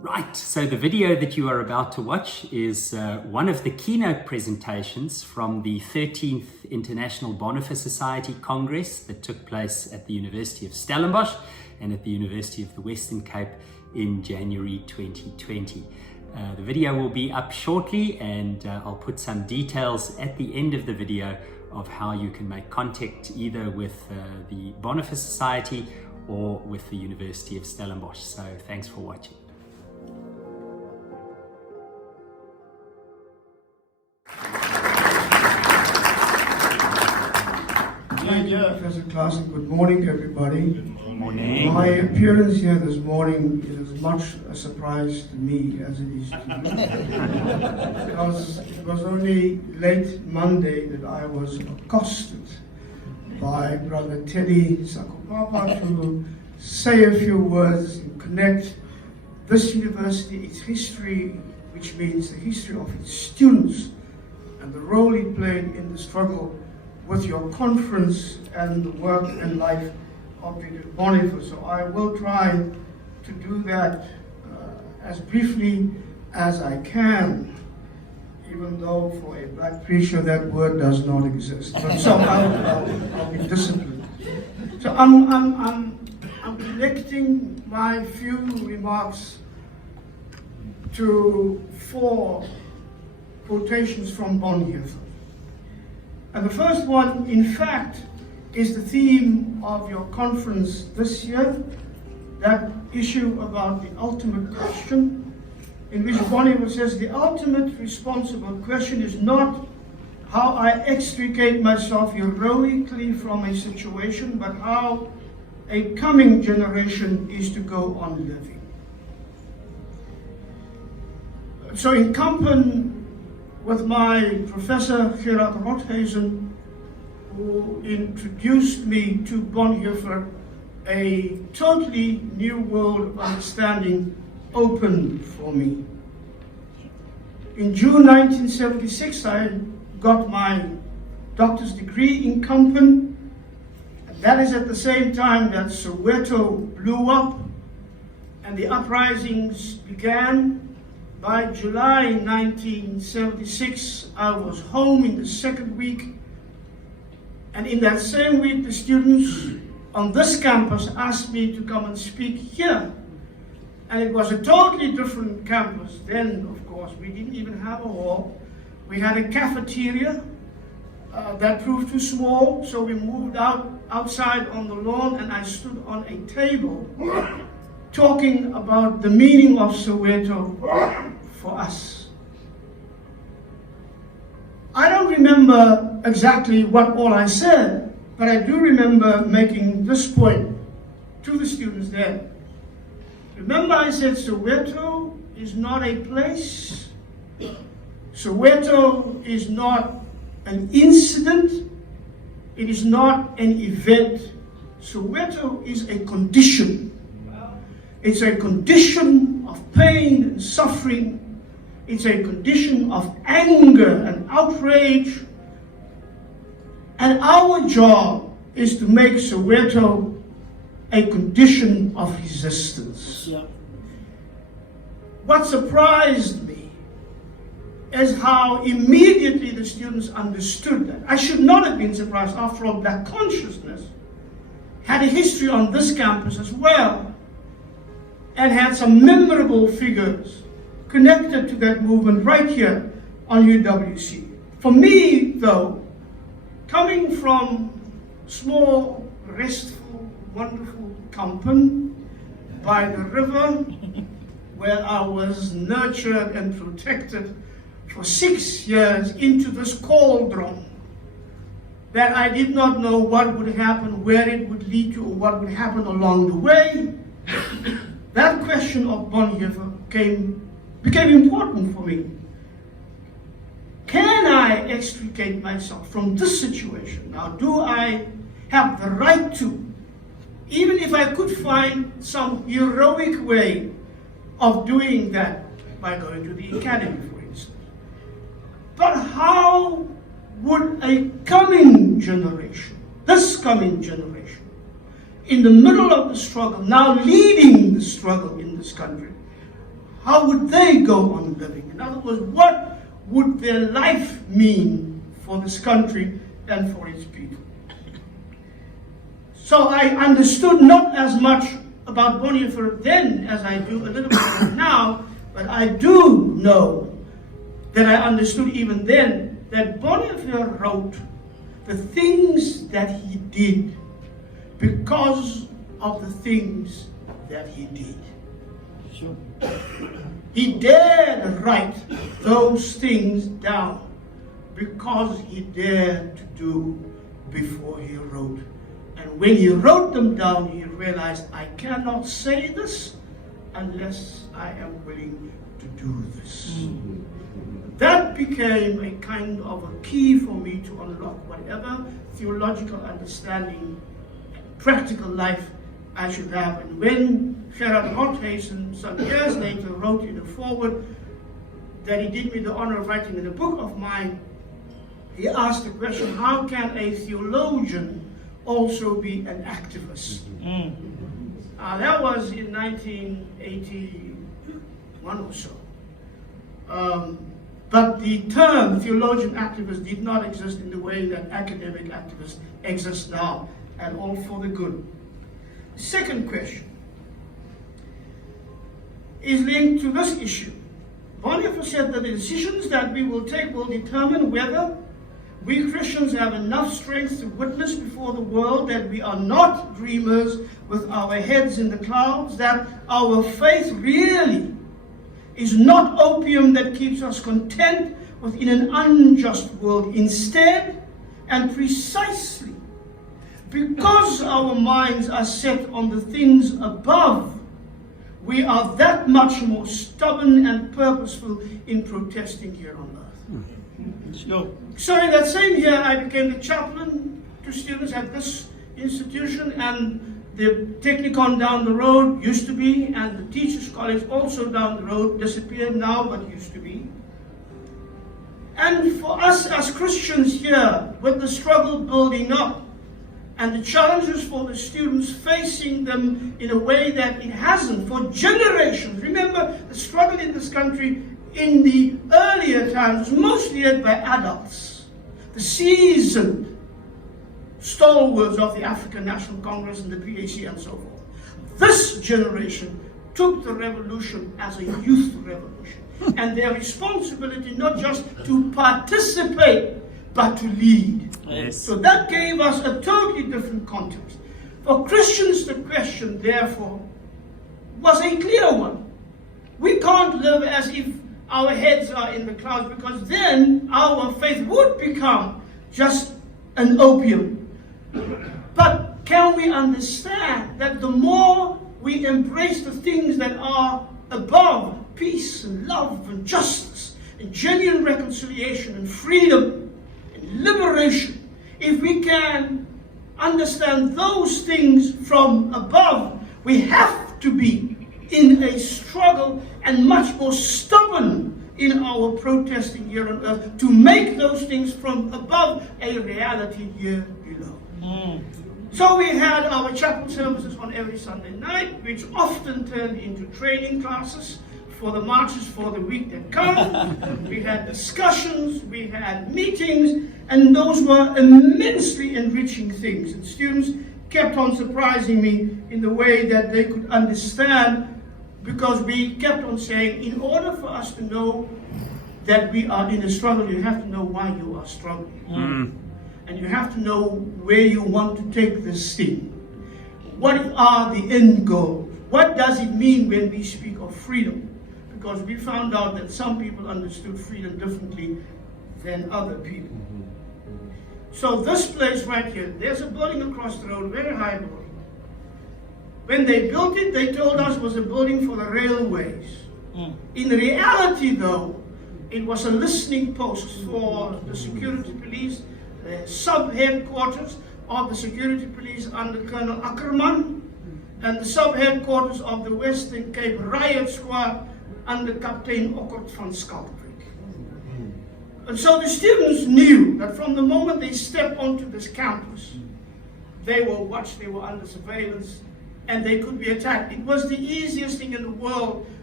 Right, so the video that you are about to watch is one of the keynote presentations from the 13th International Bonhoeffer Society Congress that took place at the University of Stellenbosch and at the University of the Western Cape in January 2020. The video will be up shortly, and I'll put some details at the end of the video of how you can make contact either with the Bonhoeffer Society or with the University of Stellenbosch. So thanks for watching. Dear Professor Classic, good morning everybody. Good morning. My appearance here this morning is as much a surprise to me as it is to you. Because it was only late Monday that I was accosted by Brother Teddy Sakupapa to say a few words and connect this university, its history, which means the history of its students and the role it played in the struggle, with your conference and the work and life of Dietrich Bonhoeffer. So I will try to do that as briefly as I can, even though for a black preacher that word does not exist. But so I'll be disciplined. So I'm connecting my few remarks to 4 quotations from Bonhoeffer. And the first one, in fact, is the theme of your conference this year, that issue about the ultimate question, in which Bonhoeffer says the ultimate responsible question is not how I extricate myself heroically from a situation, but how a coming generation is to go on living. So in company with my Professor Gerard Rothuizen, who introduced me to Bonhoeffer, a totally new world of understanding opened for me. In June 1976, I got my doctor's degree in Kampen. That is at the same time that Soweto blew up and the uprisings began. By July 1976, I was home in the second week, and in that same week, the students on this campus asked me to come and speak here. And it was a totally different campus. Then, of course, we didn't even have a hall. We had a cafeteria that proved too small, so we moved outside on the lawn, and I stood on a table talking about the meaning of Soweto for us. I don't remember exactly what all I said, but I do remember making this point to the students there. Remember, I said Soweto is not a place. Soweto is not an incident. It is not an event. Soweto is a condition. It's a condition of pain and suffering. It's a condition of anger and outrage. And our job is to make Soweto a condition of resistance. Yeah. What surprised me is how immediately the students understood that. I should not have been surprised. After all, Black consciousness had a history on this campus as well, and had some memorable figures connected to that movement right here on UWC. For me, though, coming from small, restful, wonderful Kampen by the river, where I was nurtured and protected for 6 years, into this cauldron that I did not know what would happen, where it would lead to, or what would happen along the way, that question of Bonhoeffer became important for me. Can I extricate myself from this situation? Now, do I have the right to, even if I could find some heroic way of doing that by going to the academy, for instance? But how would a coming generation, this coming generation, in the middle of the struggle, now leading the struggle in this country, how would they go on living? In other words, what would their life mean for this country and for its people? So I understood not as much about Bonhoeffer then as I do a little bit now, but I do know that I understood even then that Bonhoeffer wrote the things that he did because of the things that he did. Sure. He dared write those things down because he dared to do before he wrote. And when he wrote them down, he realized, I cannot say this unless I am willing to do this. That became a kind of a key for me to unlock whatever theological understanding, practical life I should have. And when Gerard Rothuisen some years later wrote in a foreword that he did me the honor of writing in a book of mine, he asked the question, how can a theologian also be an activist? That was in 1981 or so. But the term theologian activist did not exist in the way that academic activists exist now, and all for the good. Second question is linked to this issue. Bonhoeffer said that the decisions that we will take will determine whether we Christians have enough strength to witness before the world that we are not dreamers with our heads in the clouds, that our faith really is not opium that keeps us content within an unjust world. Instead, and precisely because our minds are set on the things above, we are that much more stubborn and purposeful in protesting here on earth. So in that same year, I became the chaplain to students at this institution, and the Technikon down the road used to be, and the Teachers College also down the road, disappeared now, but used to be. And for us as Christians here, with the struggle building up, and the challenges for the students facing them in a way that it hasn't for generations. Remember, the struggle in this country in the earlier times was mostly led by adults, the seasoned stalwarts of the African National Congress and the PAC and so forth. This generation took the revolution as a youth revolution, and their responsibility not just to participate, but to lead. Yes. So that gave us a totally different context. For Christians, the question, therefore, was a clear one. We can't live as if our heads are in the clouds, because then our faith would become just an opium. But can we understand that the more we embrace the things that are above, peace and love and justice and genuine reconciliation and freedom and liberation, if we can understand those things from above, we have to be in a struggle and much more stubborn in our protesting here on earth to make those things from above a reality here below. So we had our chapel services on every Sunday night, which often turned into training classes for the marches for the week that come. We had discussions, we had meetings, and those were immensely enriching things. And students kept on surprising me in the way that they could understand, because we kept on saying, in order for us to know that we are in a struggle, you have to know why you are struggling. And you have to know where you want to take this thing. What are the end goals? What does it mean when we speak of freedom? Because we found out that some people understood freedom differently than other people. So this place right here, there's a building across the road, very high building. When they built it, they told us it was a building for the railways. In reality, though, it was a listening post for the security police, the sub-headquarters of the security police under Colonel Ackerman, and the sub-headquarters of the Western Cape Riot Squad under Captain Okkert van Schalkwyk. And so the students knew that from the moment they stepped onto this campus, they were watched, they were under surveillance, and they could be attacked. It was the easiest thing in the world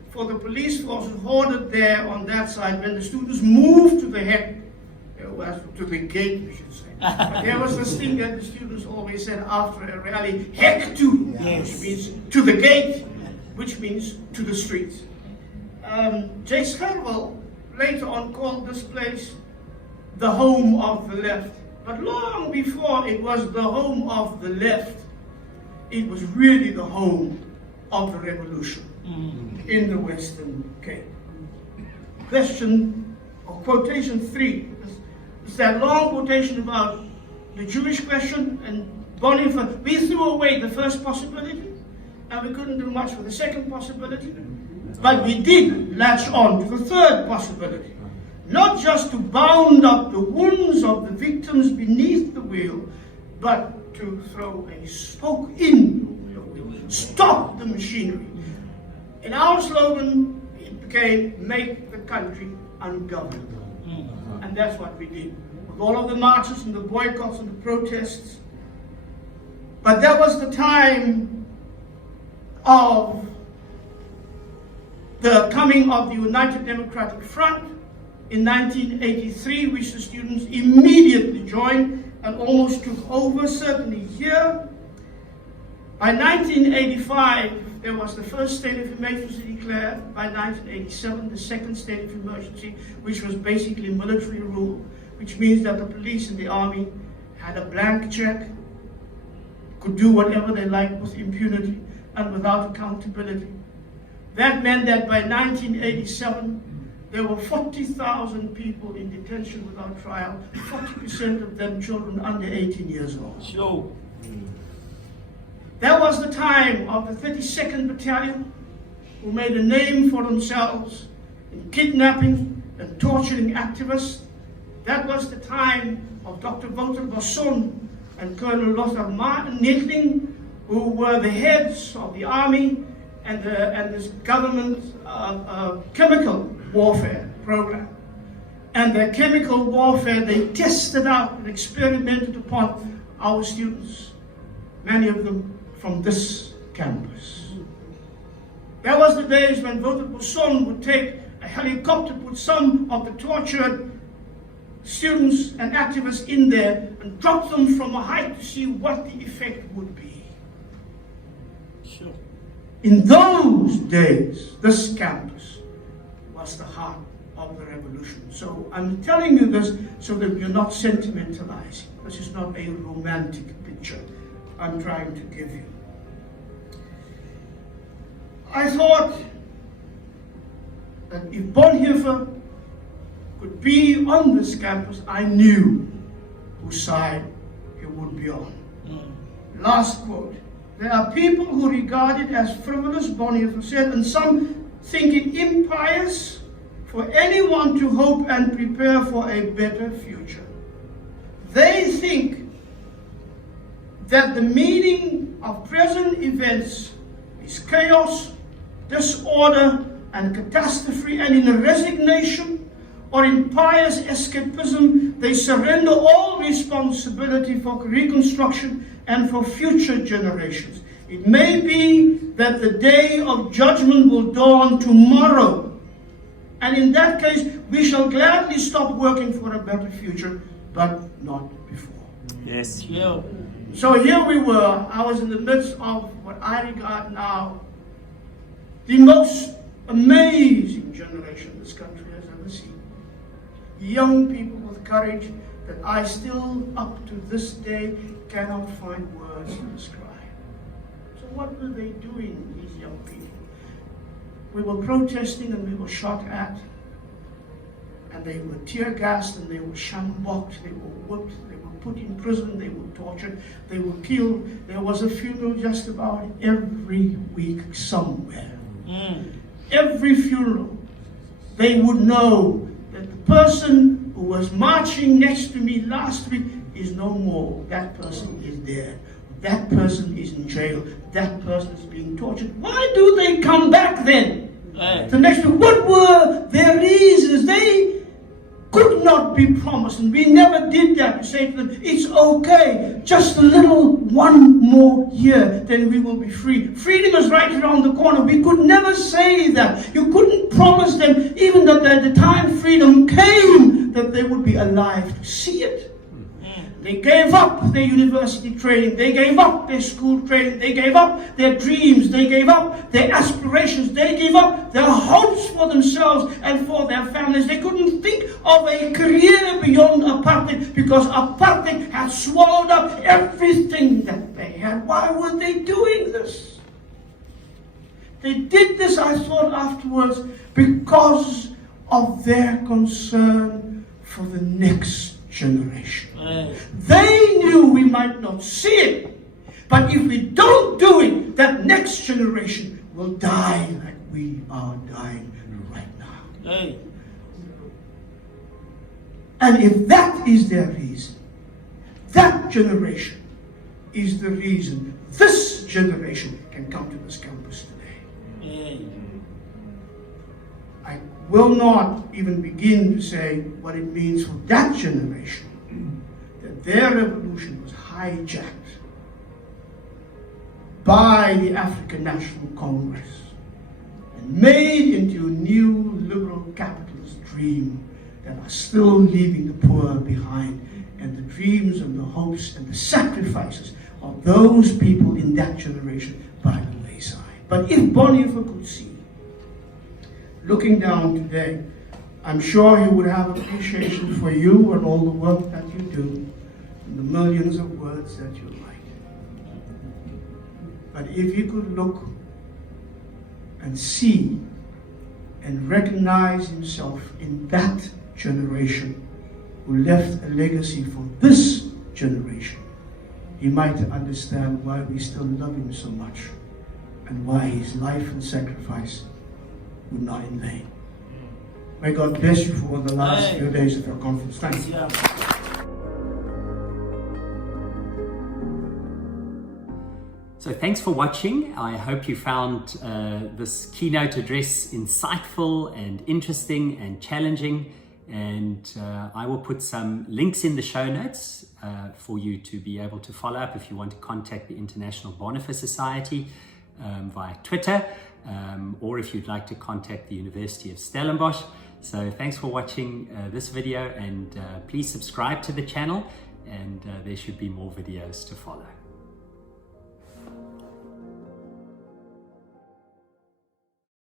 for the police force hoarded there on that side. When the students moved to the head, to the gate, we should say. But there was this thing that the students always said after a rally, heck to, Yes. which means to the gate, which means to the streets. J. Scarborough later on called this place the home of the left. But long before it was the home of the left, it was really the home of the revolution in the Western Cape. Question or quotation 3 is that long quotation about the Jewish question and Bonhoeffer. We threw away the first possibility and we couldn't do much with the second possibility, but we did latch on to the third possibility. Not just to bound up the wounds of the victims beneath the wheel, but to throw a spoke in the wheel. Stop the machinery. In our slogan, it became make the country ungovernable. And that's what we did. With all of the marches and the boycotts and the protests. But that was the time of the coming of the United Democratic Front in 1983, which the students immediately joined and almost took over, certainly here. By 1985, there was the first state of emergency declared. By 1987, the second state of emergency, which was basically military rule, which means that the police and the army had a blank check, could do whatever they liked with impunity and without accountability. That meant that by 1987, there were 40,000 people in detention without trial, 40% of them children under 18 years old. Sure. That was the time of the 32nd Battalion, who made a name for themselves in kidnapping and torturing activists. That was the time of Dr. Wouter Bosson and Colonel Lothar Neethling, who were the heads of the army and this government chemical warfare program. And their chemical warfare, they tested out and experimented upon our students, many of them from this campus. That was the days when Wouter Bosson would take a helicopter, put some of the tortured students and activists in there and drop them from a height to see what the effect would be. Sure. In those days, this campus was the heart of the revolution. So I'm telling you this so that you're not sentimentalizing. This is not a romantic picture I'm trying to give you. I thought that if Bonhoeffer could be on this campus, I knew whose side he would be on. Last quote. There are people who regard it as frivolous, Bonhoeffer said, and some think it impious for anyone to hope and prepare for a better future. They think that the meaning of present events is chaos, disorder, and catastrophe, and in resignation or in pious escapism, they surrender all responsibility for reconstruction and for future generations. It may be that the day of judgment will dawn tomorrow, and in that case, we shall gladly stop working for a better future, but not before. Yes. Yeah. So here we were. I was in the midst of what I regard now the most amazing generation this country has ever seen. Young people with courage that I still, up to this day, cannot find words to describe. So what were they doing, these young people? We were protesting and we were shot at, and they were tear gassed and they were shambocked, they were whipped, they were put in prison, they were tortured, they were killed. There was a funeral just about every week somewhere. Every funeral, they would know that the person who was marching next to me last week is no more. That person is dead. That person is in jail. That person is being tortured. Why do they come back then? The next week, what were their reasons? They could not be promised, and we never did that. We say to them, it's okay, just a little one more year, then we will be free. Freedom is right around the corner. We could never say that. You couldn't promise them, even that at the time freedom came, that they would be alive to see it. They gave up their university training, they gave up their school training, they gave up their dreams, they gave up their aspirations, they gave up their hopes for themselves and for their families. They couldn't think of a career beyond apartheid because apartheid had swallowed up everything that they had. Why were they doing this? They did this, I thought afterwards, because of their concern for the next generation. They knew we might not see it, but if we don't do it, that next generation will die like we are dying right now. And if that is their reason, that generation is the reason this generation can come to this campus today. I will not even begin to say what it means for that generation, that their revolution was hijacked by the African National Congress and made into a new liberal capitalist dream that are still leaving the poor behind, and the dreams and the hopes and the sacrifices of those people in that generation by the wayside. But if Bonhoeffer could see, looking down today, I'm sure he would have appreciation for you and all the work that you do and the millions of words that you write. But if he could look and see and recognize himself in that generation who left a legacy for this generation, he might understand why we still love him so much and why his life and sacrifice were not in vain. May God bless you for the last few days of our conference. Thank you. So thanks for watching. I hope you found this keynote address insightful and interesting and challenging. And I will put some links in the show notes for you to be able to follow up if you want to contact the International Bonhoeffer Society via Twitter. Or if you'd like to contact the University of Stellenbosch. So thanks for watching this video, and please subscribe to the channel, and there should be more videos to follow.